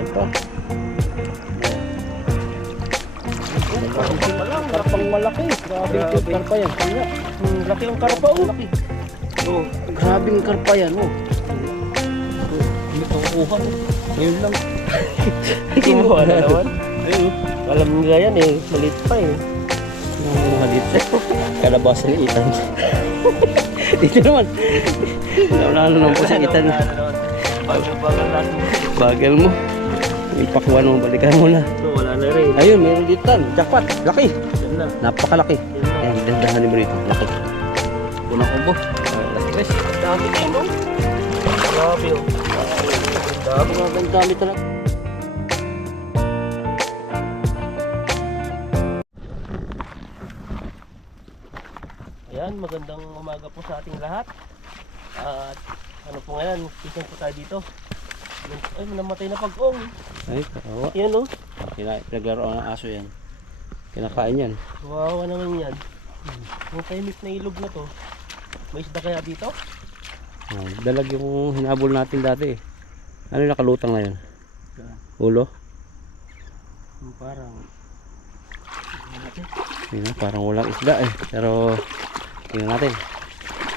Ayan pa. Karpang malaki. Grabing karpa yan. Laki ang karpa oh. Malaki. Oh, Grabing karpa yan. Oh. hindi ko kukuha. Ngayon lang. Kinuha na naman. Ayun. Alam nila yan eh. Maliit pa eh. Malit. Kalabas ng itan. Dito naman. Wala naman po sa itan. Bagal natin. Bagal mo. Ipakwan mo. Balikan mo na. So, wala na rin. Ayun, meron dito tan. Jackpot. Laki. Yan na. Napakalaki. Yan na. Ayan, dandahan mo rito. Laki. Unang combo. Last guys. Dami kayo no? Grabe oh. Dami. Ang dami talaga. Ayan, magandang umaga po sa ating lahat. At ano po ngayon, pisan po tayo dito. Ay, namatay na pag-ong. Ay, kawawa. Yan oh. Pinaglaro ng aso yan. Kinakain yan. Wawa naman yan. Ang tahimik na ilog na to. May isda kaya dito? Oh, dalag yung hinabol natin dati. Ano yung nakalutang na yun? Ulo? Parang Yun, parang walang isda eh. Pero tingnan natin.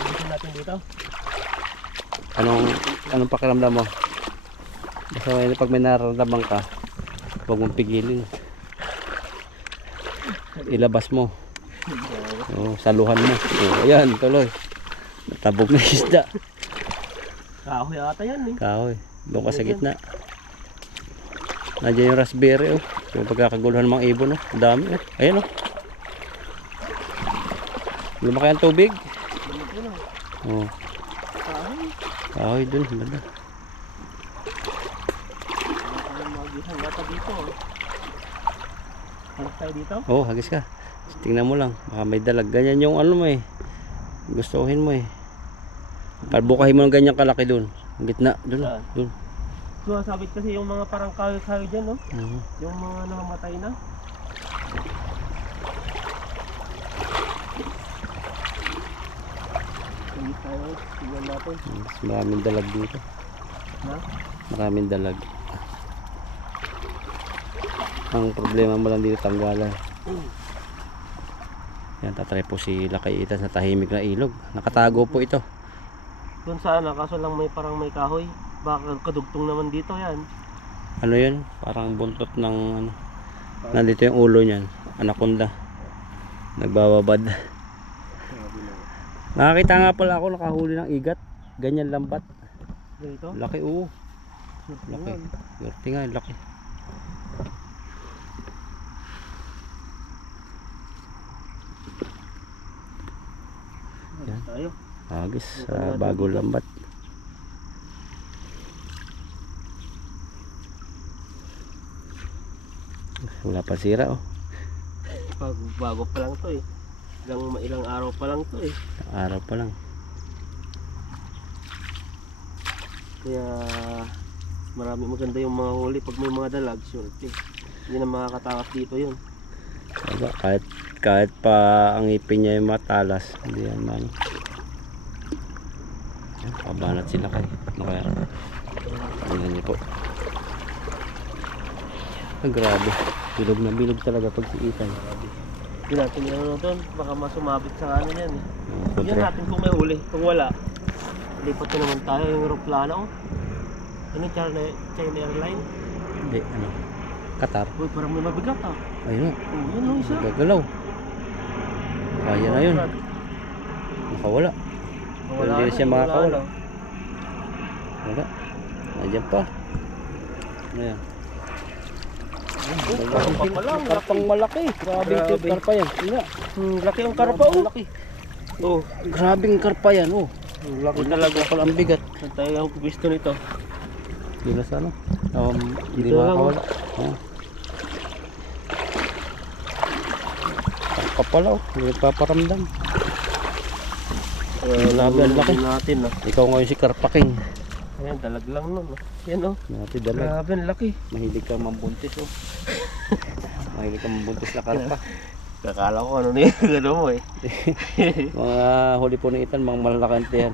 Ibisin natin dito. Anong pakiramdam mo? Basta pag may nararamdaman ka, huwag mong pigilin. Ilabas mo. Oh, saluhan mo. Oh, ayan, tuloy. Natabog na isda. Kahoy ata yan eh. Kahoy. Doon ka sa gitna. Nandiyan yung raspberry oh. Yung pagkakaguluhan ng mga ibon oh. Ang dami oh. Ayan oh. Lumaki ang tubig. Oh. Kahoy. Kahoy dun. Banda. Magihan yata dito. Hanap tayo dito? Oh, hagis ka. Tingnan mo lang. Baka may dalag. Ganyan yung ano mo eh. Gustuhin mo eh. Bukahin mo ng ganyang kalaki dun. Ang gitna. Dun. Saan? Dun. So, sabit kasi yung mga parang kahoy-kahoy dyan, no? Yung mga namamatay na. Hindi tayo, tignan natin. Mas maraming dalag dito. Ha? Maraming dalag. Ang problema mo lang dito tanggalan. Yan, tatry po si Lakay Itan sa tahimik na ilog. Nakatago po ito. Doon sana, kaso lang may parang may kahoy. Baka kadugtong naman dito yan. Ano yun? Parang buntot ng ano. Nandito yung ulo niyan. Anaconda. Nagbababad. Nakakita nga pala ako nakahuli ng igat. Ganyan lambat. Dito? Laki oo. Laki. Yorte nga, laki. Yan. Tayo. Agis sa bago lambat. Wala pa sira oh. Bago pa lang to eh. Ilang araw pa lang to eh. Araw pa lang. Kaya marami maganda yung mga huli pag may mga dalag, surte. Hindi na makakatakas dito yun. Diba? Kahit pa ang ipin niya yung matalas, hindi yan man. Pabanat sila kay. Ano kaya? Tingnan niyo po. Grabe. Bilog na bilog talaga pag siitan. Hindi natin yung doon, baka masumabit sa kanan yan eh. Tignan Kontra. natin kung may huli. Kung wala, lipat na naman tayo yung aeroplano. Ano, China Airline? Hindi, ano? Qatar. Uy, parang may mabigat ah. Ayun o. Oh, yan o isa. Gagalaw. Kaya na yun. Nakawala. Wala Hindi na, siya makakawala. wala. Wala. Nandiyan pa. Ano yan? Karpa pa lang. Karpang malaki. Grabing Grabe. karpa yan. Tingnan. Laki ang karpa oh. Malaki. Oh, Grabing karpa yan oh. laki talaga. Pala ang bigat. Saan tayo ang pipisto nito? Dito sa ano? Hindi Dito lang. makakawala. Oh. Karpa pala oh. Hindi nagpaparamdam. Grabe, ang laki. Natin ah. Ikaw ngayon si Karpa King. Ayan, dalag lang nun. Yan oh. Natin dalag. Grabe, ang laki. Mahilig kang mambuntis oh. Mahilig kang mambuntis na karpa. Kakala ko ano na yung ano mo eh. Mga huli po ng itan, mga malalakanti yan.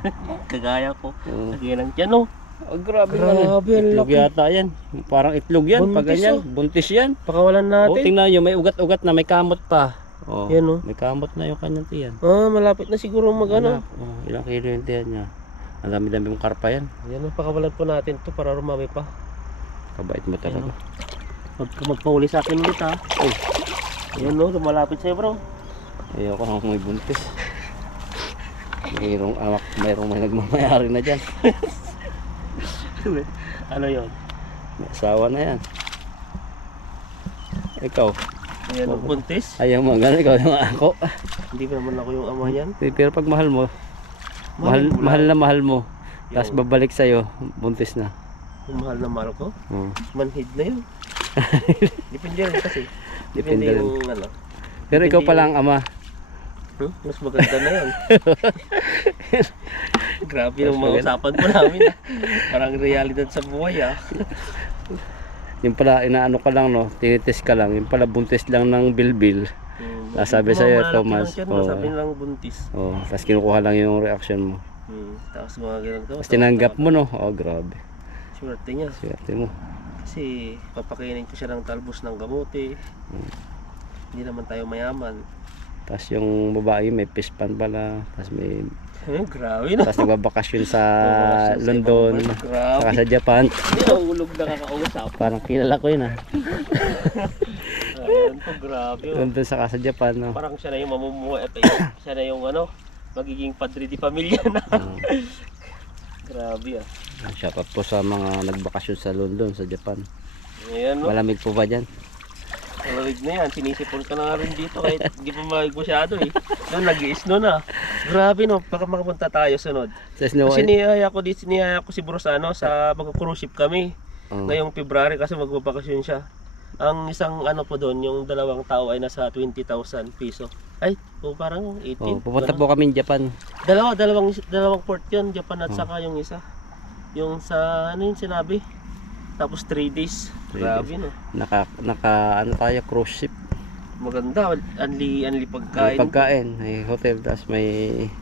Kagaya ko. Oo. Lagi lang dyan oh. Oh, grabe, Grabe, ang itlog laki. yata yan. Parang itlog yan, pag Buntis, ganyan. oh. Buntis yan. Pakawalan Oh, natin. tingnan nyo, may ugat-ugat na, may kamot pa. Oh, Yan, oh. may kamot na yung kanyang tiyan. Malapit na siguro mag-ano. Oh, ilang kilo yung tiyan niya. Ang dami-dami mong karpa yan. Yan, pakawalan po natin to para rumami pa. Kabait mo talaga. Magpahuli sa akin ulit ha. Oh. Yan no, lumalapit sa'yo bro. Ayoko nang may buntis. Mayroong amak, mayroong may nagmamayari na dyan. Ano yun? May asawa na yan. Ikaw, Ayan, buntis. ayaw mo gano'n, ikaw yung ako. Hindi pa naman ako yung ama yan. Pero pag mahal mo, mahal mo. Tapos babalik sa'yo, buntis na. Yung mahal na mahal ko, Oh. manhid na yun. Depende rin kasi. Depende Depende yung ano. Pero ikaw pala ang ama. Mas maganda na yan. Grabe yung mga usapan po namin. Parang realidad sa buhay ah. Yung pala, inaano ka lang, no? Tinitis ka lang. Yung pala, buntis lang ng bilbil. Sabi sa'yo, Thomas. Sabi nilang buntis. Oh, tapos kinukuha lang yung reaction mo. Tapos mga ganun daw. Tapos tinanggap mo, no? Oh, grabe. Swerte niya. Swerte mo. Kasi papakainin ko siya ng talbos ng gamote. Hindi naman tayo mayaman. Tapos yung babae, may fish pan pala. Tapos may... Grabe na. Tapos nagbabakasyon sa Nagbabakasyon sa London. ibang bansa. Grabe. Saka sa Japan. Hindi na ulog na kakausap. Parang kilala ko yun, ah. Ayan po, grabe. London saka sa Japan, no? Parang siya na yung mamumuhay. Siya na yung ano, magiging padre di pamilya na. Grabe ah. Shout out po sa mga nagbakasyon sa London, sa Japan. Ayan no. Malamig po ba dyan? Malamig na yan. Sinisipon ka na nga rin dito kahit hindi pa malamig masyado eh. Doon nag-i-snow na. Grabe no. Baka makapunta tayo sunod. Sa Snow Kasi White? niyaya ko si Brosano sa mag-cruise ship kami. Oh. Ngayong February kasi magbabakasyon siya. Ang isang ano po doon, yung dalawang tao ay nasa 20,000 piso. Ay, parang 18. Oh, pupunta po kami sa Japan. Dalawang port yun, Japan at saka yung isa. Yung sa, ano yung sinabi? Tapos 3 days. 3 Grabe no. Ano tayo, cruise ship. Maganda, anli May pagkain. pagkain, may hotel, tapos may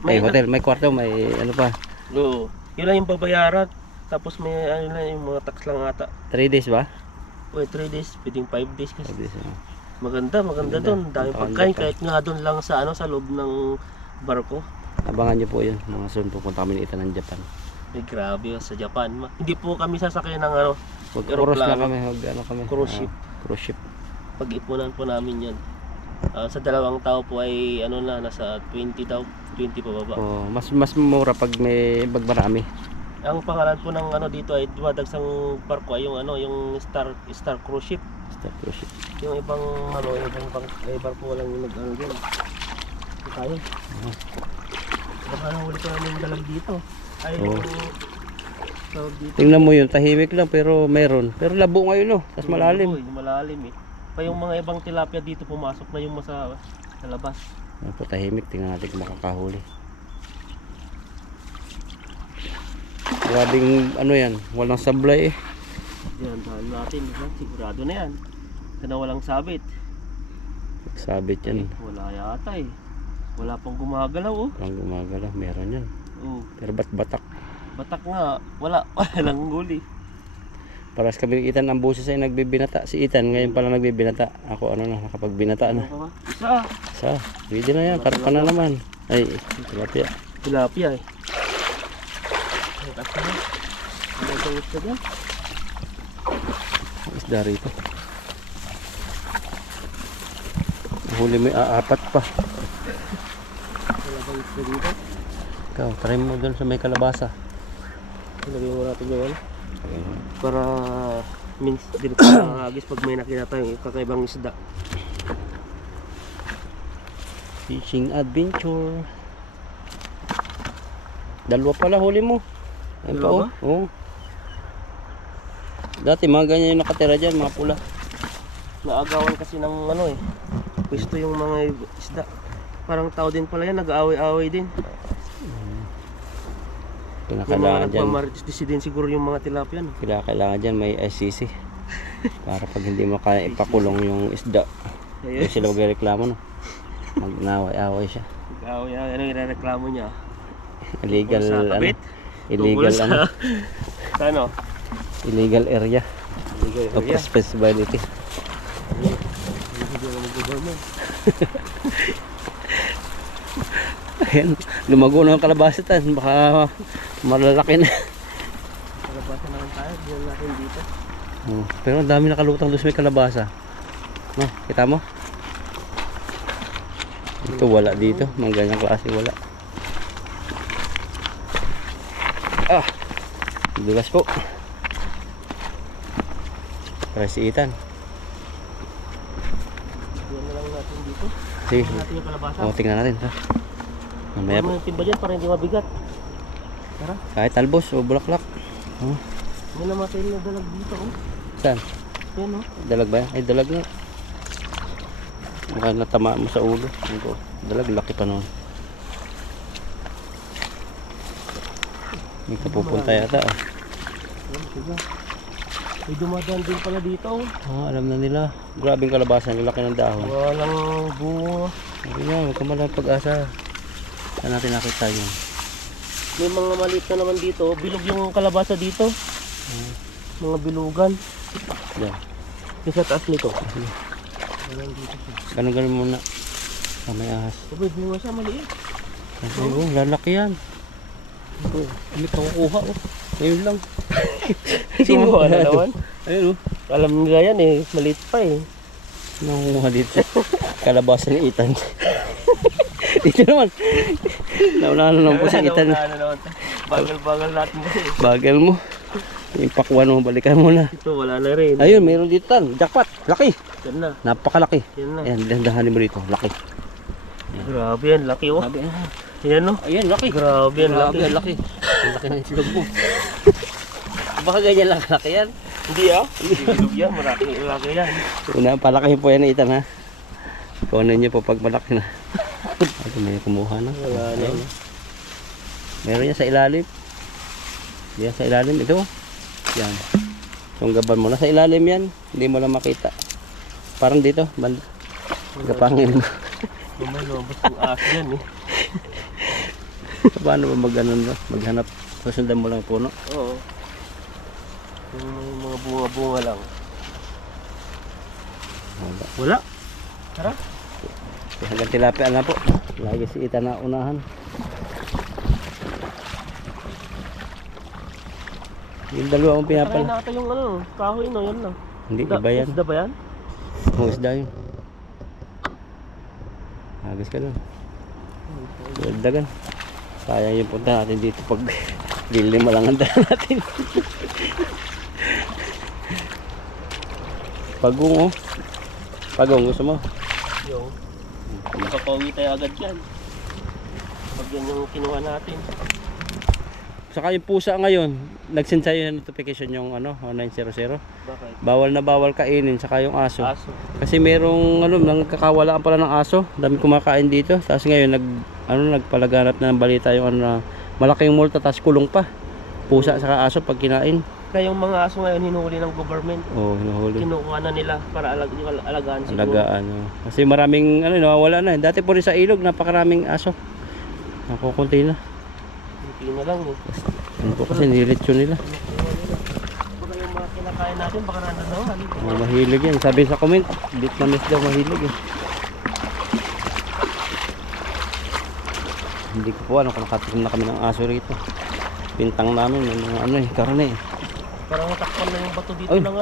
May hotel, may kwarto, may ano pa. Oo. Yun lang yung babayaran. Tapos may ano lang yung mga tax lang ata. 3 days ba? O 3 days, pwedeng 5 days kasi. 5 days. Maganda doon. Daming pagkain kahit nga doon lang sa ano sa loob ng barko. Abangan nyo po yun, mga soon pupunta kami dito ng Japan. Ay grabe sa Japan. Hindi po kami sasakay ng ano, Mag-cruise na kami, ano kami. Cruise ship. Cruise ship. Pag-ipunan po namin 'yan. Sa dalawang tao po ay ano na nasa 20 daw, 20 pa baba. Oh, mas mura pag may marami. Ang pangalan po ng ano dito ay dumadagsang barko ay yung ano, yung Star Cruise Ship. Star cruise ship. Yung ibang ano, ibang barko walang nag-ano din. Ito tayo. Baka nahuli ko namin yung dalag dito. Ay, yung tawag dito. Tingnan mo yun, tahimik lang pero meron. Pero labo ngayon, no? Tapos malalim. Yung malalim eh. Pa yung mga ibang tilapia dito pumasok na yung sa labas. Ano po, tahimik, tingnan natin kung makakahuli. Grabing ano yan, walang sablay eh. Yan, tahan natin. Sigurado na yan. Sana walang sabit. Sabit yan. Wala yata eh. Wala pang gumagalaw oh. Walang gumagalaw, meron yan. Oh. Pero ba't batak? Batak nga. Wala. Walang huli. Paras kami Itan ang buses ay nagbibinata. Si Itan ngayon pala nagbibinata. Ako ano na, nakapagbinata na. Ano ka ba? Isa. Sa, pwede na yan, karpa na naman. Ay, tilapia. Tilapia eh. Kasi ano gawin ka dyan? Isda rito. Huli mo apat pa. Wala gawin ka dito? Ikaw, try mo doon sa may kalabasa. Ilagay mo natin yung ano. Para means din ka agis pag may nakita tayong kakaibang isda. Fishing adventure. Dalawa pala huli mo. Ayun pa, Dalawa oh. Oo. Dati mga ganyan yung nakatira dyan, mga pula. Naagawan kasi ng ano eh. Pwesto yung mga isda. Parang tao din pala yan, nag-aaway-aaway din. Yung mga Kinakailangan dyan, nagmamaritis din siguro yung mga tilapia no? kailangan dyan may ICC. Para pag hindi mo kaya ipakulong yung isda. Hindi Ayun. sila magreklamo, no? Magnaway-away siya. Nag-aaway, ano yung reklamo niya? Illegal, Tungkol sa ano? kabit? Illegal, Tungkol ano? Sa ano? Illegal area of Area. responsibility. Hindi ako mag-government. Ayan, lumago na ang kalabasa tan. Baka malalaki na. Kalabasa naman tayo. Diyan natin dito. Oh, pero ang dami nakalutang doon sa may kalabasa. No, kita mo? Ito wala dito. Mga ganyang klase wala. Ah, dulas po. Para si Ethan. Diyan na lang natin dito. Sige. Tingnan natin yung kalabasa. O, tingnan natin. Ha? Mamaya Ano po. yung timba dyan para hindi mabigat. Tara. Kahit talbos o bulaklak. Oh, May namatay na dalag dito. Oh. saan? Yan oh. Dalag ba yan? Ay, dalag nga. Baka natamaan mo sa ulo. Ito, dalag, laki pa noon. May kapupunta yata. Ah. Yan, sige. May dumadaan din pala dito. Oh. Ah, alam na nila. Grabing kalabasan, laki ng dahon. Walang bunga. Sabi niya, huwag ka malang pag-asa. Saan natin nakita yun? May mga maliit na naman dito. Bilog yung kalabasa dito. Mga bilugan. Yan. Yung sa taas nito. Walang dito siya. Ganun muna. Ah, may ahas. May bunga siya maliit. Ay, oh, lalaki yan. Oh, may kakukuha. Oh. Ngayon lang. Sino na naman? Ayun oh. Alam nila yan eh. Maliit pa eh. Nangunguha dito. Kalabasa ni Ethan. Dito naman. Naunahan na lang po si Ethan. Bagal-bagal natin kasi. Bagal mo. Yung pakwan mo, balikan mo na. Ito wala na rin. Ayun, mayroon dito tan. Jackpot. Laki. Yan na. Napakalaki. Yan na. Ayan, dahan-dahanin mo dito. Laki. Grabe yan. Laki oh. Grabe. Yan oh. Ayan, laki. Grabe yan. Laki. Grabe, laki. Ang laki ng itlog mo. Baka ganyan lang kalaki yan. Hindi ah. Hindi bilog yan. Maraming ilagay yan. Una, palakihin po yan ni Ethan ha. Kunin niyo po pag malaki na. Ito may kumuha na. Wala na. Ayan, oh. Meron yan sa ilalim. Yan sa ilalim. Ito. Yan. Yung gaban mo. Nasa ilalim yan. Hindi mo lang makita. Parang dito. Banda. Gapangin mo. May lumabas yung aso yan eh. Paano ba maghanap? Susundan mo lang yung puno. Oo. Yung may mga bunga-bunga lang. Wala. Wala. Tara. Hanggang tilapia na po. Lagi si Ethan na unahan. Yung dalawa mong Try pinapala. natin yung ano. Kahoy no. Yan lang. Hindi, iba yan. Isda ba yan? Ang isda yun. Agis ka doon. Dagan. Sayang yung punta natin dito pag lima lang ang dala natin. Pagong oh. Pagong gusto mo? Yung. Makapawi tayo agad yan. Pag yan yung kinuha natin. Saka yung pusa ngayon, nag-send sa'yo ng notification yung 900. Bakit? Bawal na bawal kainin, saka yung aso. Aso. Kasi merong nagkakawalaan pala ng aso. Dami kumakain dito. Tapos ngayon nagpalaganap na ng balita yung malaking multa tapos kulong pa. Pusa saka aso pag kinain. Kaya yung mga aso ngayon hinuhuli ng government. Oh, hinuhuli. Kinukuha na nila para alagaan siguro. Alagaan. Oh. Kasi maraming nawawala na. Dati po rin sa ilog napakaraming aso. Nakukunti na. Hindi na lang eh. Ano po kasi nilitsyon nila. Baka yung mga kinakain natin baka nananawan. Mahilig yan. Sabi sa comment, Vietnamese daw mahilig eh. Hindi ko po kung nakatikim na kami ng aso rito. Pintang namin ng mga karne eh. Parang natakpan na yung bato dito Ay. ng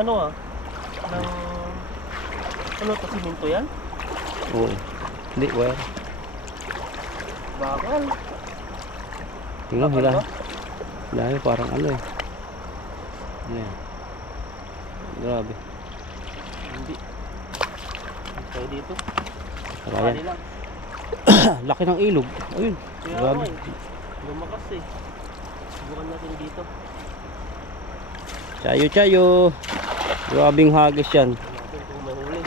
to, simento yan? Oo. Hindi, wire. Bakal. Tingnan, Bakal hila. ba? Dahil parang ano yan. Grabe. Hindi. Tayo dito. Kaya Kali lang. laki ng ilog. Ayun. Kaya Grabe. nga eh. Lumakas eh. Subukan natin dito. Chayo. Grabing hagis yan. Natin kung mahuli.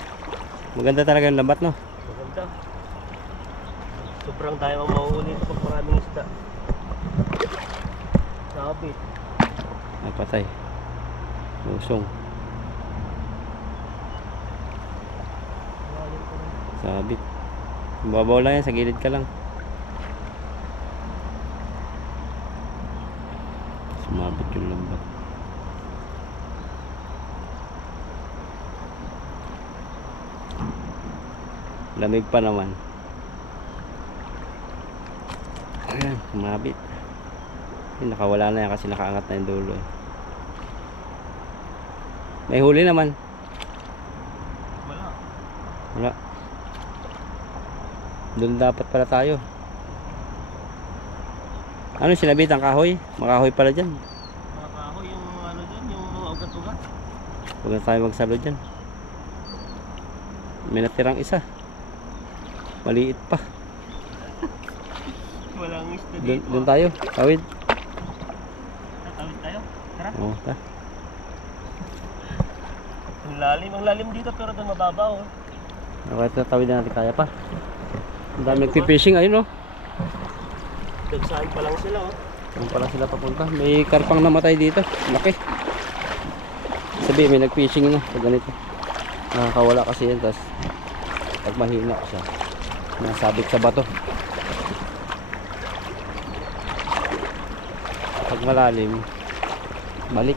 Maganda talaga yung lambat no. Maganda. Sobrang tayo ang mahuhuli pag maraming isda. Sabit. Ay patay. Lusong. Malalim pa rin. Sabit. Babaw lang yan, sa gilid ka lang. Sumabit yung lambat. Lamig pa naman. Ayan, kumabit. Nakawala na yan kasi nakaangat na yung dulo. May huli naman. Wala. Doon dapat pala tayo. Ano sinabitan? Kahoy? Makahoy pala dyan. Mga kahoy yung ano dyan, yung mga ugat-ugat. Huwag na tayo magsalo dyan. May natirang isa. Maliit pa. Walang isda dito. Doon tayo. Tawid. Tatawid tayo. Tara. Oo, ta. Ang lalim dito pero doon mababaw. Okay, tatawid na natin. Kaya pa. Ang dami nagpipishing. Ayun, oh. Dagsaan pa lang sila, oh. Saan pala sila papunta? May karpang namatay dito. Laki. Sabi, may nagfishing na. Pag ganito. Nakakawala kasi yan. Tapos, pag mahina siya, nasabit sa bato. Pag malalim, balik.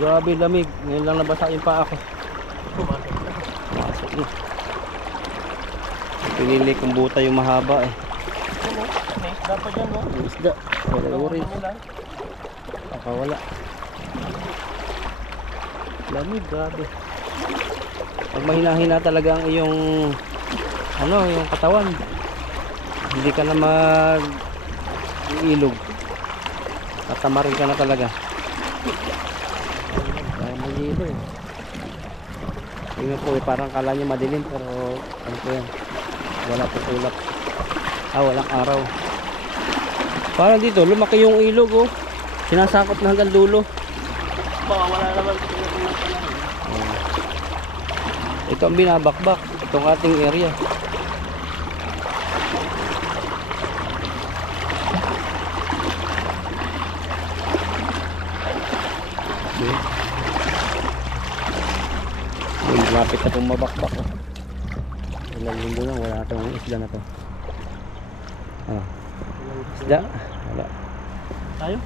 Grabe lamig. Ngayon lang nabasa yung paa ko. Pumasok na. Pinili kong buta yung mahaba eh. Ano? May isda pa dyan, no? Yung isda. Wala orange. Nakawala. Lamig, grabe. Pag mahina-hina talaga ang iyong yung katawan, hindi ka na mag-iilog. Tatamarin ka na talaga. Kaya mag-iilog eh. Tingnan po eh, parang kala nyo madilim pero ano po yan, wala po tulap. Walang araw. Parang dito lumaki yung ilog, oh. Sinasakop na hanggang dulo. Baka wala naman. Ito ang binabakbak, itong ating area. Malapit na itong mabakbak. Ilang linggo na, wala itong isda na to. Isda? Wala. Tayo?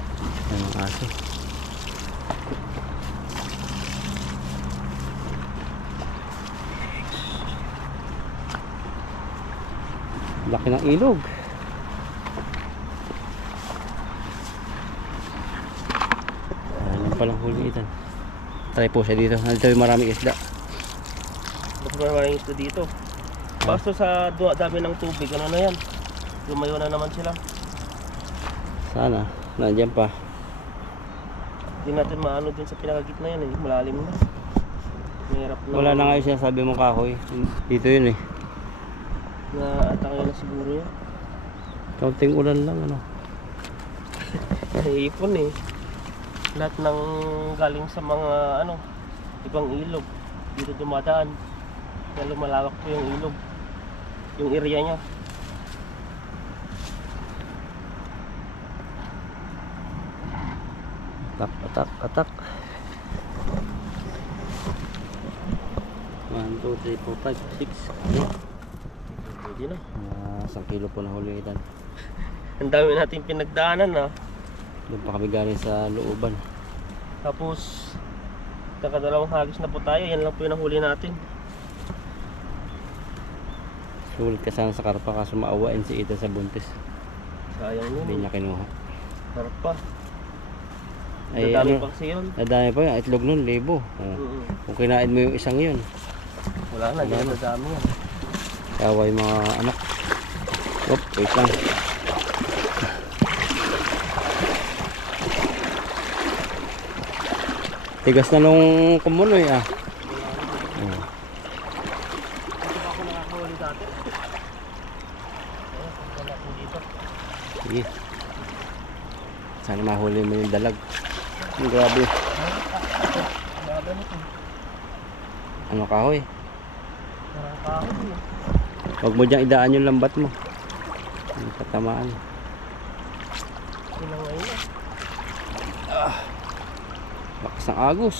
Anong aso? Laki ng ilog. Ano palang huli itan. Try po siya dito. Nandito yung maraming isda. Mas maraming isda dito. Basta sa dami ng tubig, ano na yan? Lumayo na naman sila. Sana. Nandiyan pa. Hindi natin maano din sa pinakagitna yan eh. Malalim na. Mahirap na. Wala na nga yung sinasabi mong kahoy. Dito yun eh. Na-atake na siguro yan. Kaunting ulan lang ano. Naipon eh. Lahat ng galing sa mga ibang ilog dito dumadaan. Kaya lumalawak po yung ilog, yung area nya. Atak. 1, 2, 3, 4, 5, 6. Pwede na. 1 kilo po na huli itan. Ang dami natin pinagdaanan na. Doon pa kami galing sa looban. Tapos nakadalawang hagis na po tayo. Yan lang po yung nahuli natin. Sulit ka sana sa karpa kaso maawain si Ita sa buntis. Sayang yun. Hindi niya kinuha. Sarap pa. Ay, Nadami pa kasi yun. Nadami pa yung itlog nun, 1,000. Kung kinain mo yung isang yun, Wala na, ganyan nadami yan. kawa yung mga anak. Wait lang. Tigas na nung kumunoy ah. Ito pa ako nakakawali dati. Wala po dito. Sige. Sana mahuli mo yung dalag. Ang grabe. Grabe nito. Ano kahoy? Parang kahoy eh. Huwag mo diyang idaan yung lambat mo. Ang katamaan. Sila ngayon na. Lakas ng agos.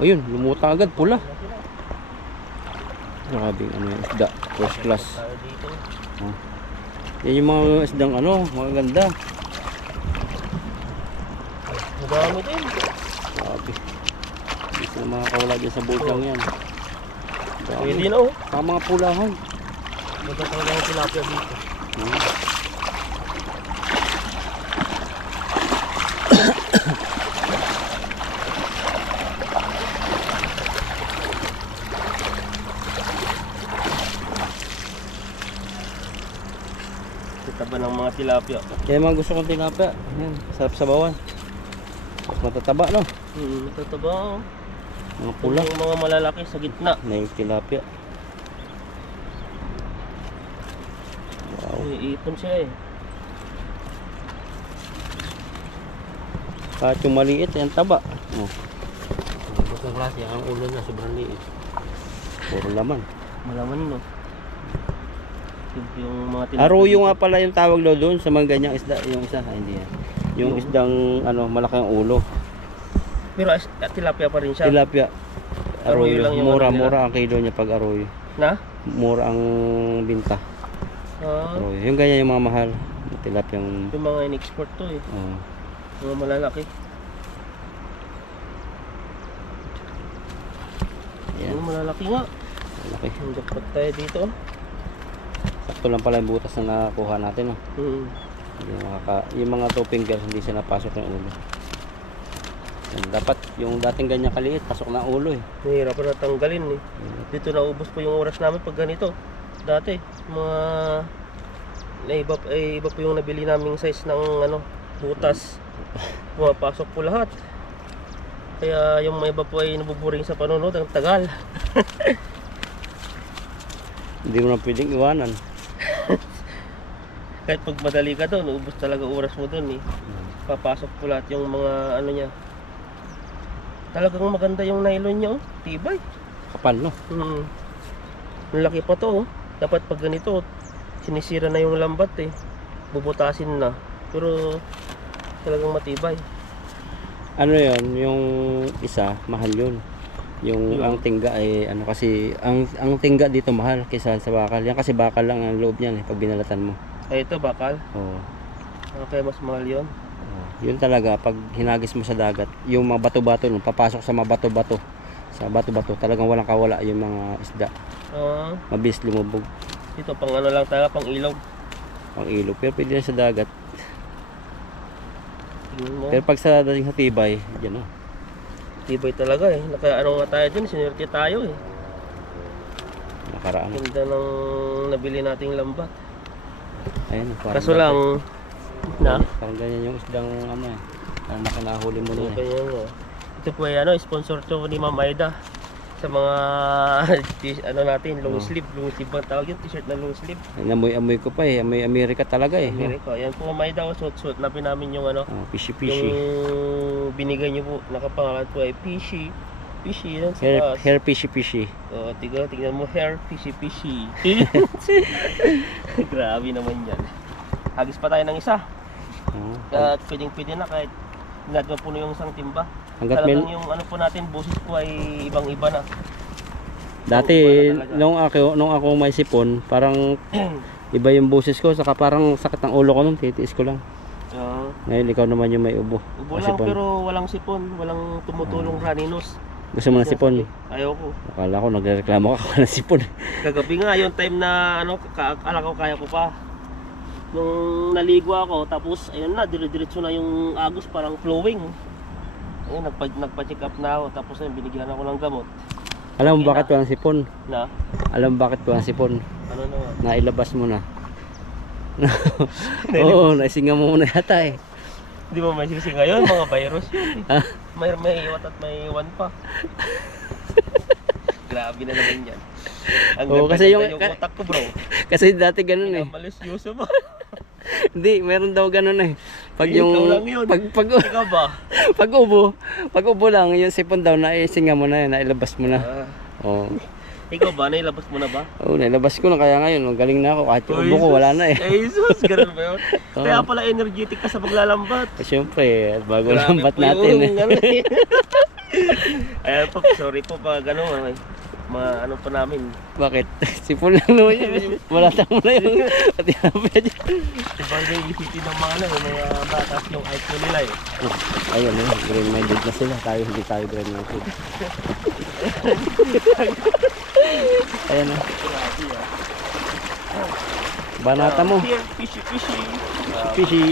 O yun, lumutang agad, pula. Grabe yung isda. First class. Tayo dito. Yan yung mga isdang magaganda. Madami din. Grabe. Hindi sila makakawala dyan sa bulkang yan. Dami. Pwede na oh. Mga pulahan. Maganda talaga yung tilapia dito. Kita ba ng mga tilapia? Kaya mga gusto kong tilapia. Yan, sarap sa bawan. Matataba, no? Matataba oh. Mga pula. Yung mga malalaki sa gitna. Na yung tilapia. Wow. Iipon siya eh. Kahit yung maliit, yan taba. Oh. Ang klase, ang ulo niya sobrang liit. Puro laman. Malaman no. Yung mga tilapia. Arroyo nga pala yung tawag daw doon sa mga ganyang isda. Yung isa, hindi yan. Yung isdang ano, malaki ang ulo. Pero tilapia pa rin siya. Tilapia. Arroyo Arroyo. lang yung Mura, ano nila. mura ang kilo niya pag arroyo. Na? Mura ang binta. Arroyo. Yung ganyan yung mga mahal. Tilapiyang... Yung mga in-export to eh. Mga malalaki. Yan. Yung malalaki nga. Malaki. Ang jackpot tayo dito. Sakto lang pala yung butas na nakuha natin. No? Hindi yung mga two fingers hindi siya napasok ng ulo. Yan, dapat yung dating ganyan kaliit pasok na ang ulo eh. Nahihirapan na tanggalin eh. Dito naubos po yung oras namin pag ganito. Dati mga iba po yung nabili naming size ng ano butas. Pumapasok po lahat. Kaya yung may iba po ay nabuburing sa panonood ang tagal. Hindi mo na pwedeng iwanan. Kahit pag madali ka doon, ubos talaga oras mo doon eh. Papasok po lahat yung mga ano niya. Talagang maganda yung nylon niya oh. Tibay. Kapal no? Ang laki pa to oh. Dapat pag ganito, sinisira na yung lambat eh. Bubutasin na. Pero talagang matibay. Ano yon yung isa, mahal yun. Yung ang tingga ay ano kasi, ang tingga dito mahal kaysa sa bakal. Yan kasi bakal lang ang loob niyan eh, pag binalatan mo. Ay ito bakal? Oo. Okay, mas mahal yun. Yun talaga, pag hinagis mo sa dagat, yung mga bato-bato, no, papasok sa mga bato-bato. Sa bato-bato, talagang walang kawala yung mga isda. Mabilis lumubog. Ito pang ano lang talaga, pang ilog. Pang ilog, pero pwede na sa dagat. Mo. Pero pag sa dating sa tibay, yan o. Tibay talaga eh. Naka-ano nga tayo dun, sinerte tayo eh. Nakaraan. Ganda ng nabili nating lambat. Ayun, parang Kaso lang, na? Parang ganyan yung isdang ano eh. Parang nakinahuli mo na eh. Ganyan nga. Ito po ay ano, sponsor to ni Ma'am Aida. Sa mga ano natin, long sleeve ba tawag yun? T-shirt na long sleeve. Namoy-amoy ko pa eh. Amoy Amerika talaga eh. Amerika. Yan po Ma'am Aida, suot-suot. Nabi namin yung ano. Fishy-fishy. Yung binigay niyo po, nakapangalan po ay fishy. Fishy yan sa taas. Hair fishy-fishy. Oo, tignan mo hair fishy. Grabe naman yan. Hagis pa tayo ng isa. At pwedeng-pwede na kahit ginagawa po na yung isang timba. Talagang yung ano po natin, busis po ay ibang-iba na. Dati, nung ako may sipon, parang iba yung busis ko, saka parang sakit ng ulo ko nung titiis ko lang. Ngayon, ikaw naman yung may ubo. Ubo lang sipon. Pero walang sipon, walang tumutulong raninos. Gusto mo ng sipon? Ayoko. Akala ko nagreklamo ka ng sipon. Kagabi nga, yung time na ano, akala ko kaya ko pa. Nung naligo ako, tapos ayun na, dire-diretso na yung agos, parang flowing. Ayun, nagpa-check up na ako, tapos ayun, binigyan ako ng gamot. Alam mo bakit walang sipon? Na? Alam mo bakit walang sipon? Ano naman? Nailabas mo na. Oo, naisinga mo muna yata eh. Di ba may sisi ngayon, mga virus yun eh. May iwat at may iwan pa. Grabe na naman yan. Kasi yung utak ko bro. Kasi dati ganun eh. Malisyoso mo. Hindi, meron daw ganun eh. Pag yung ikaw ba? Pag ubo lang, yung sipon daw naisinga mo na, nailabas mo na. Oo. Ikaw ba? Nailabas mo na ba? Oo, nailabas ko na kaya ngayon. Galing na ako. Kahit yung ubo ko, wala na eh. Jesus, ganun ba yun? Kaya pala energetic ka sa paglalambat. Siyempre, bago lambat natin eh. Ayan po, sorry po pag ano. mga ano pa namin. Bakit? Sipon lang naman yun. Malata mo na yung tilapia dyan. Ibang yung isipin ng mga ano, yung mga batas yung IQ nila eh. Ayun, green-minded na sila. Tayo, hindi tayo green-minded. Ayan na. Grabe ah. Banata mo. Here, fishy. Fishy.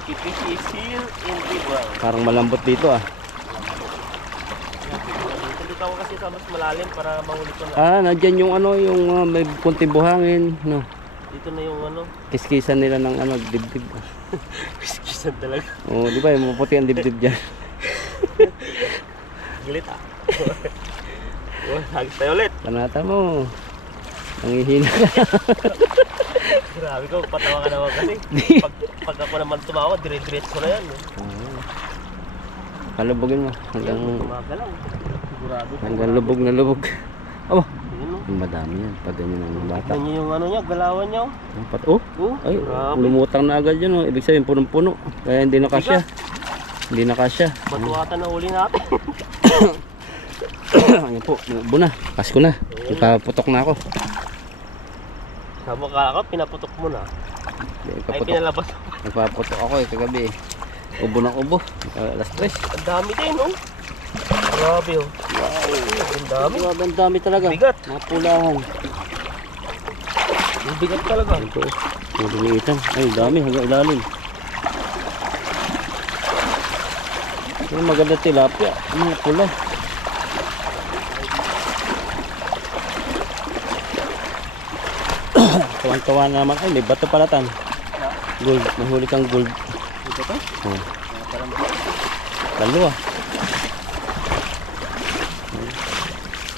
Fishy, seal in river. Parang malambot dito ah. Dito ako kasi sa mas malalim para mahuli ko na. Nandyan yung ano, yung may kunting buhangin. No. Dito na yung ano. Kiskisan nila ng ano, dibdib. Kiskisan talaga. Oo, di ba? Yung maputi ang dibdib dyan. Gilit ah. Hagis tayo ulit. Banata mo. Nangihina ka. Grabe ko, patawa ka naman kasi. Pag ako naman tumawa, dire-diretso na yan. Kalubogin mo. Gumagalaw. Sigurado. Hanggang lubog na lubog. Aba, Yun o. madami yan. Pag ganyan ang bata. Tignan niyo yung ano niya, galawan niya. Oh, ay, Grabe. lumutang na agad yun. Oh. Ibig sabihin, punong-puno. Kaya hindi na kasya. Hindi na kasya. Batuwatan na uli natin. Ayan po, buna. Kasko na. Ipaputok na ako. Sama ka ako, pinaputok mo na. Ay, pinalabas. Nagpaputok ako kagabi. Ubo ng ubo. Alas 3. Ang dami din, no? Grabe, oh. Wow, ang dami. Grabe, ang dami talaga. Bigat. Mga pulahan. Ang bigat talaga. Ito, mga lumiitan. Ay, ang dami hanggang ilalim. Yung maganda tilapia. Yung pula. Tawan-tawa naman. Ay, may bato pala tan. Gold. Mahuli kang gold. Ito to? Oh. Parang Lalo ah.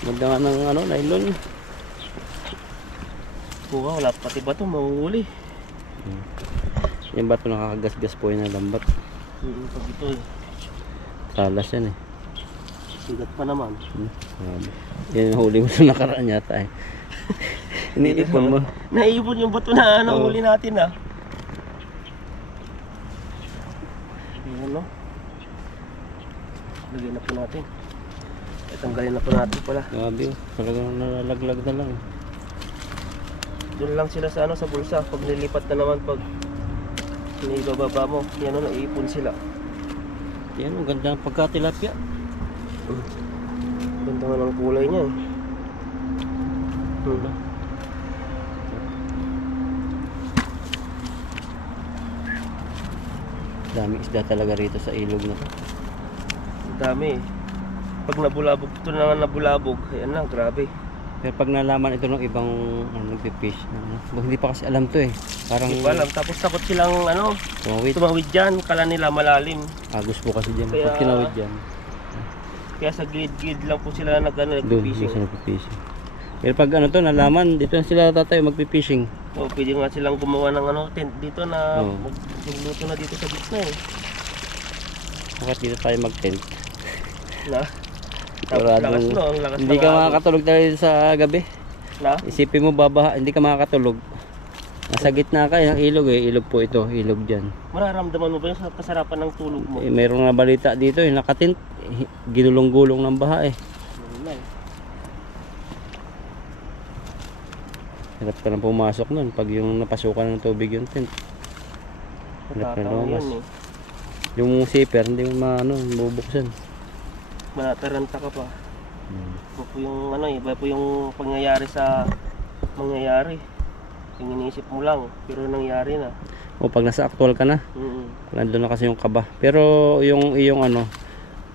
Ganda nga ng ano, nylon. kuha, wala pati bato, mahuhuli. Yung bato nakakagasgas po yun ng lambat. Pag ito eh. Talas yan eh. Sigat pa naman. Grabe. Yan yung huli mo sa nakaraan yata eh. Iniipon mo. Naipon yung bato na ano, huli natin ah. Ayan no. Lagyan na po natin. Tanggalin na po natin pala. Grabe oh. Talagang nalalaglag na lang. Doon lang sila sa ano, sa bulsa. Pag nilipat na naman, pag inibababa mo, yan o, naiipon sila. Yan, ang ganda ng pagkatilapia. Ganda nga ng kulay niya eh. Daming isda talaga rito sa ilog na to. Ang dami eh. Pag nabulabog, ito na nga nabulabog. Ayan na, grabe. Pero pag nalaman ito ng ibang nagpipish, hindi pa kasi alam to eh. Parang Hindi pa alam. Tapos takot silang ano, tumawid. tumawid dyan. Kala nila malalim. Agos po kasi dyan. Kaya- Pag tinawid dyan, Kaya sa gilid-gilid lang po sila doon nag-fishing. siya nagpipishing. Pero pag ano to, nalaman, dito na sila tatayo magpipishing. O, pwede nga silang gumawa ng ano, tent dito na Oo. magluto na dito sa gitna eh. Bakit dito tayo mag-tent? Na? Tapos Sigurado, lakas no, ang lakas hindi ng ka agos. makakatulog tayo sa gabi. Na? Isipin mo babaha, hindi ka makakatulog. Nasa gitna ka ng ilog eh. Ilog po ito, ilog dyan. Mararamdaman mo ba yung kasarapan ng tulog mo? Eh, mayroong na balita dito eh, nakatint. Ginulong-gulong ng baha eh. Wala eh. Hirap ka nang pumasok nun pag yung napasukan ng tubig yung tent. Hirap na Matatang lumas. yan eh. Yung zipper, hindi mo maano, bubuksan. Manataranta ka pa. Iba po yung ano eh, iba po yung pangyayari sa mangyayari. Yung iniisip mo lang, pero nangyari na. O pag nasa actual ka na, nandun na kasi yung kaba. Pero yung iyong ano,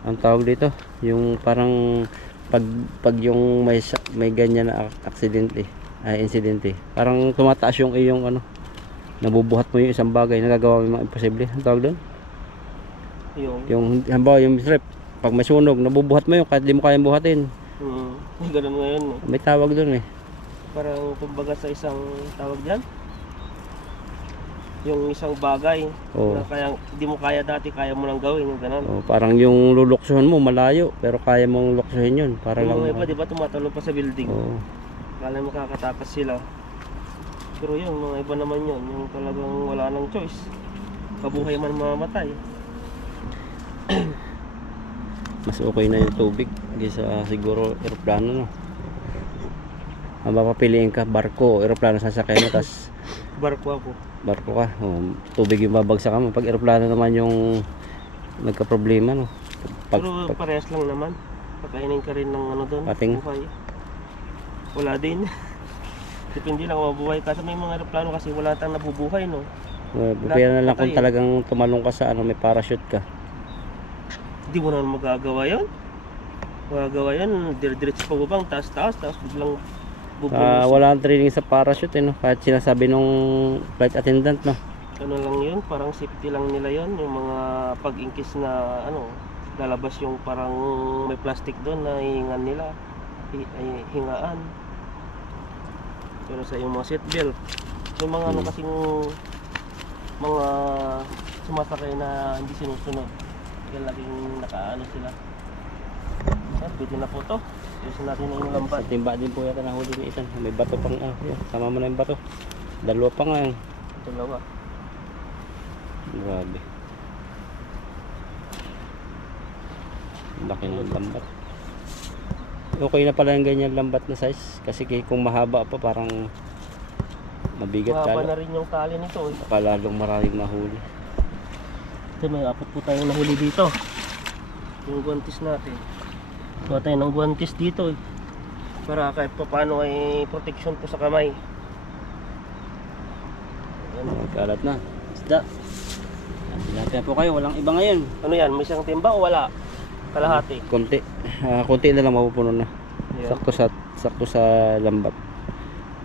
ang tawag dito, yung parang pag yung may ganyan na aksidente, insidente, parang tumataas yung iyong ano, nabubuhat mo yung isang bagay, nagagawa mo yung mga imposible. Ang tawag doon? Yung halimbawa yung strip, pag may sunog, nabubuhat mo yung kahit di mo kayang buhatin. Ganun ngayon eh. May tawag doon eh. Parang kumbaga sa isang tawag dyan, yung isang bagay Oo. na kaya, hindi mo kaya dati, kaya mo lang gawin, yung ganun. O, parang yung luluksuhan mo malayo, pero kaya mong luksuhin yun. Para Yung lang. mga iba, di ba, tumatalon pa sa building. Oo. Kala mo makakatakas sila. Pero yun, mga iba naman yun, yung talagang wala nang choice. Kabuhay man mamatay. Mas okay na yung tubig kaysa siguro aeroplano no. mapapiliin ka, barko o eroplano sasakay mo, tas Barko ako. barko ka, tubig yung babagsak mo. Pag eroplano naman yung nagka-problema, no? Pero parehas lang naman. Pakainin ka rin ng ano doon. Pating. Buhay. Wala din. Depende lang kung mabuhay ka. Sa may mga aeroplano kasi wala tang nabubuhay, no? Pwede na lang kung patay. talagang tumalong ka sa ano, may parachute ka. Hindi mo naman magagawa yun. Magagawa yun. Diretso pa bubang. Taas-taas. Tapos biglang bubulong. Wala kang training sa parachute, no? Kahit sinasabi nung flight attendant, no? Ano lang yun. Parang safety lang nila yun. Yung mga pag-ingkis na ano, lalabas yung parang may plastic doon na hihingan nila. Hingaan. Pero sa yung mga seatbelt. Yung mga ano kasing mga sumasakay na hindi sinusunod. Kaya laging nakaano sila. Yan, pwede na po to. Ayusin natin na yung lambat. Sa timba din po yata nahuli ni Ethan. May bato pang, yan. Tama mo na yung bato. Dalawa pa nga yan. Dalawa. Grabe. Laki ng lambat. Okay na pala yung ganyan lambat na size. Kasi kung mahaba pa parang mabigat Mahaba ka. na rin yung tali nito. Baka lalong maraming mahuli. Ito, may apat po tayong nahuli dito. Yung guwantes natin. Gawa tayo ng guwantes dito eh. Para kahit pa paano ay protection po sa kamay. Ayan. Kalat na. Isda. Tilapia po kayo. Walang iba ngayon. Ano yan? May isang timba o wala? Kalahati. Konti. Konti na lang mapupuno na. Ayan. Sakto sa lambat.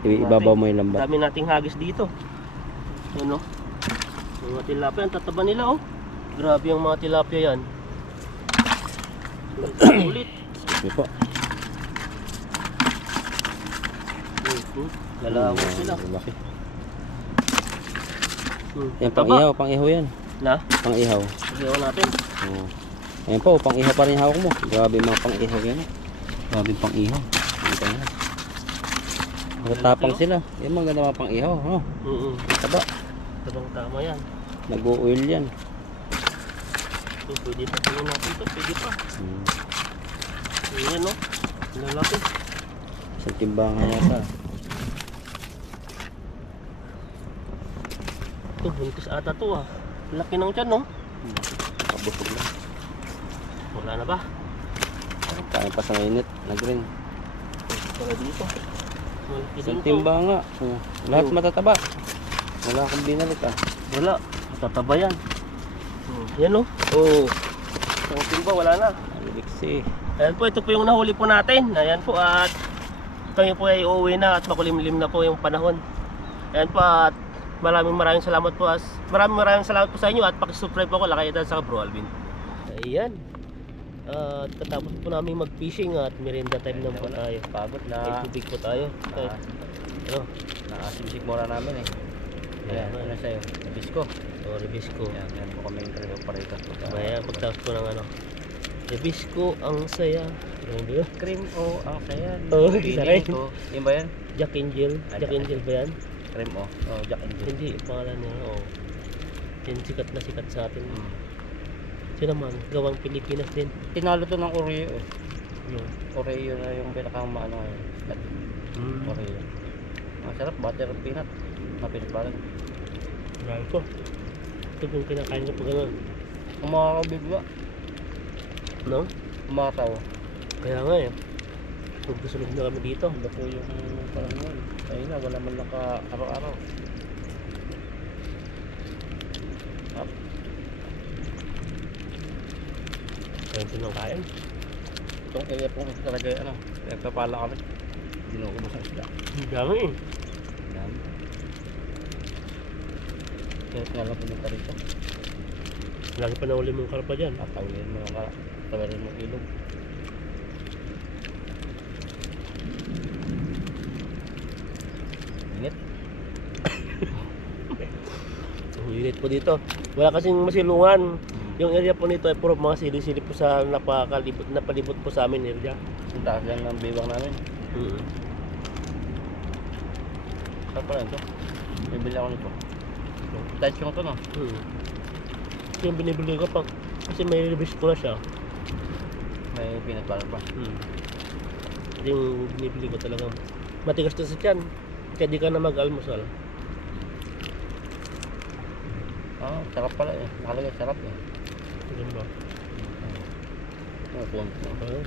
Ibabaw mo yung lambat. Dami nating hagis dito. Ano? Mga tilapia. Ang tataba nila oh. Grabe ang mga tilapia yan. Ulit. Sige po. Lalawak sila. Laki. Yan, Taba. pang ihaw yan. Na? Pang ihaw. Igaw natin. Oo. Ayan po, pang ihaw pa rin hawak mo. Grabe mga pang ihaw yan. Grabe pang ihaw. Ito yan. Matatapang sila. Yan mga ganda mga pang ihaw. Oh. Taba. Tabang tama yan. Nag-o-oil yan. So, pwede pa tingin natin ito. Pwede pa. Hmm. Ayan no. Lalaki. Isang timbangan yata. Ito, buntis ata to ah. Laki ng tiyan no. Pabusog lang. Wala na ba? Kaya pa sa mainit. Nag-ring. Wala dito. Malaki Isang din to. timba nga. Oh. Lahat matataba. Wala akong binalit ah. Wala. Matataba yan. Yan no. Oo. Isang timba wala na. Aliksi. Ayan po, ito po yung nahuli po natin. Ayan po at kami po ay uuwi na at makulimlim na po yung panahon. Ayan po at maraming salamat po. Maraming salamat po sa inyo at pakisubscribe po ako. Lakay Edan sa Bro Alvin. Ayan. At katapos po namin mag-fishing at merienda time na po tayo. Pagod May na. tubig po tayo. Ano? Nakasimisik mura namin eh. Ayan, ano sa'yo? Nabisco. O, Rebisco. Yan po kami yung trade operator. Ayan, pagtapos po ng ano. Rebisco ang saya. Ano ba yun? Cream o ang kaya. Oo, isa rin. Yun ba yan? Jack Angel. Jack Angel ba yan? Cream o. Oh, Jack and Jill. Hindi, pangalan niya. Oo. Yan, sikat na sikat sa atin. Ito naman, gawang Pilipinas din. Tinalo to ng Oreo eh. Yun. Oreo na yung pinakang maano ngayon. Oreo. Masarap, butter peanut. Mapinat balag. Marami po. Ito yung kinakain ko po gano'n. Kung makakabigla, No? kumakatawa. Kaya nga eh. Pagkasunod na kami dito. Ano po yung parang ngayon. Ayun na, wala man lang ka araw-araw. Kaya ito nang kain. Itong area po kasi talaga ano, nagpapala kami. Dinukubos ang isda. Ang dami eh. Dami. Kaya nga lang pumunta rito. Lagi pa nahuli mong karpa dyan. Tatawin mo yung tatawin mo yung ilog. Init. Ang init po dito. Wala kasing masilungan. Yung area po nito ay puro mga sili-sili po sa napalibot po sa amin area. Ang taas lang ng bibang namin. Saan pala ito? Bibili ako nito. Touch ko ito no? Ito yung binibili ko pag kasi may release ko na siya. May peanut butter pa. Ito yung binibili ko talaga Matigas to sa tiyan. Kaya di ka na mag-almusal. Ah, sarap pala eh. Nakalagay sarap eh. Ganun ba? Oh, tuwang. Ayun.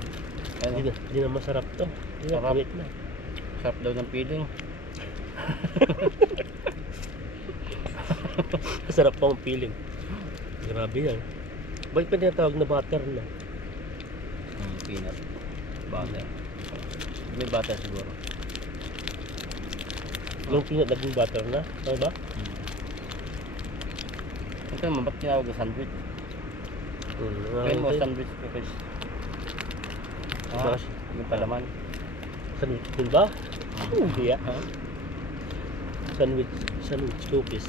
Ayun, Di na masarap to. Di na, Sarap. wait na. sarap daw ng feeling. Masarap pa ang feeling. Grabe yan. Bakit pa tinatawag na butter na? Peanut. Butter. May butter siguro. Yung peanut naging butter na? Ano ba? Ito naman, ba't tinawag na sandwich? Kaya mo sandwich because Bakit? yung palaman. Sandwich din ba? Hindi ah. Ha? Sandwich cookies.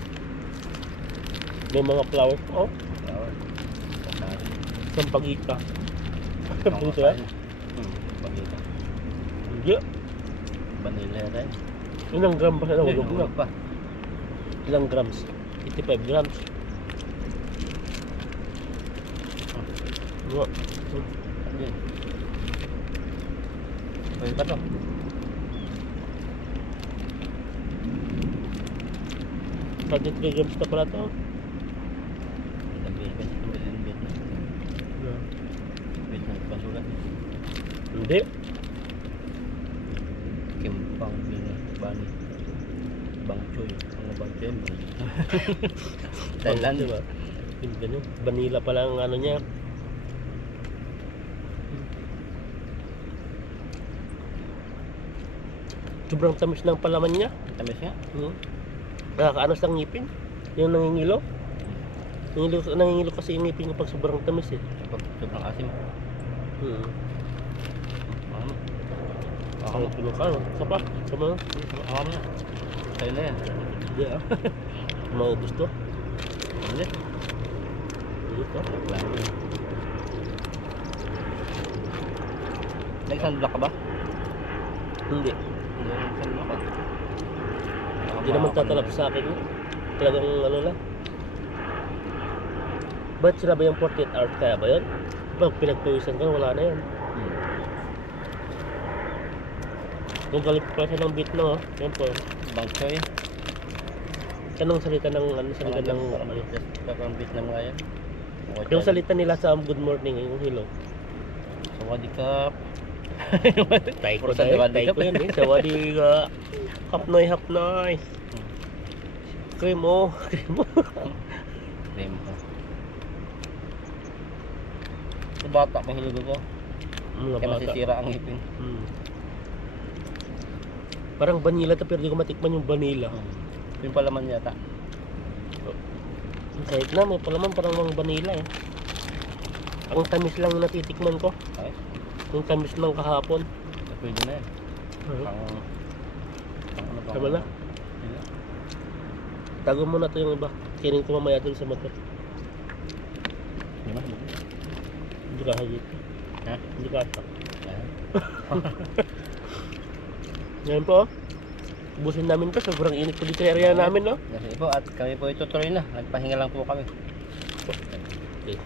May mga flowers. Oh, Flour. sampagita. Sampagita. Sampagita ba? Pagita. Hindi. Vanilla rin. Ilang gram ba sa nahulog na? Nahulog pa. Ilang grams? 85 grams. Ano? Ayun. Pwede ba to? Pati 3 grams na pala to. Pasulat. Hindi. Kimpang Bani. Bang Choy. Ano ba yan? Thailand. Diba? Yung ganun. Vanilla pala ang ano niya. Sobrang tamis ng palaman niya. Tamis nga. Nakakaanos ng ngipin. Yung nangingilo. Nangingilo kasi yung ngipin kapag sobrang tamis eh. Sobrang asim. Ano? Ako pinuha ka. Sapa. Sama. Ako na. Sa'yo na yan. Hindi ah. Maubos to. Hindi. Ito. Nag-sunblock ka ba? Hindi. Hindi nag-sunblock ka. Hindi naman tatalap sa akin yun. Talagang ano lang. Ba't sila ba yung 48 hours kaya ba yun? Pag pinagpawisan ka, wala na yan. Kung galit pa siya ng beat no, yan po. Bang Choy. Anong salita ng ano, salita ng Parang beat na mga yan. yung salita nila sa good morning, yung hello. Sawadikap. Tay ko Sawadikap. yan eh. Sawadikap. Hapnoy. Cream mo. Cream ko. Sa bata, mahilig ako. Mga Kaya bata. masisira ang ngipin. Parang vanilla to pero di ko matikman yung vanilla. Yung palaman yata. Kahit na may palaman parang mga vanilla eh. Ang tamis lang yung natitikman ko. Okay. Yung tamis ng kahapon. Pwede na yan. Pang ano pa? Tama na. Tago mo na to yung iba. Kinin ko mamaya dun sa motor. Hindi ka hagit. Ha? Hindi ka atak. Yan. Ngayon po, ubusin namin to. Sobrang init po dito sa area namin, no? Kasi po, at kami po itutuloy na. Nagpahinga lang po kami. Okay.